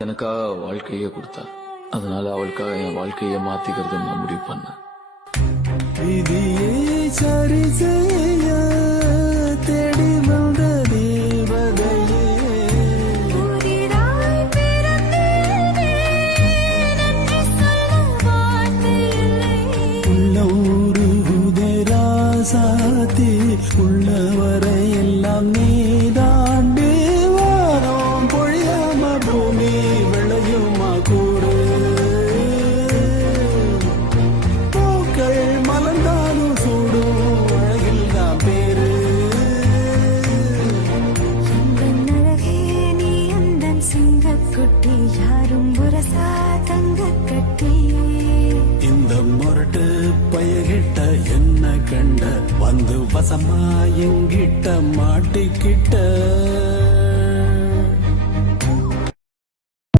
எனக்காக வாழ்க்கையே கொடுத்தா, அதனால அவளுக்காக என் வாழ்க்கையை மாத்திக்கிறது நான் முடிவு பண்ணேன். விதியை சரி செய்ய தேடி வந்த தேவதையே, புதிதாய் பிறந்தேனே, நன்றி சொல்ல வார்த்தை இல்லை. உள்ள ஊரு உதராசாத்தி, உள்ளவரை எல்லாம் நீதாண்டு. வாரம் பொழியாம பூமி விளையுமா கூறு, பூக்கள் மலர்ந்தாலும் சூடும் அழகில் தான் பேரு. எந்தன் அழகே நீ எந்தன் சிங்கக்குட்டி, யாரும் உரசா தங்கக் கட்டி. இந்த முரட்டு பயகிட்ட என்ன கண்ட, வந்து வசமா எங்கிட்ட மாட்டிக்கிட்ட.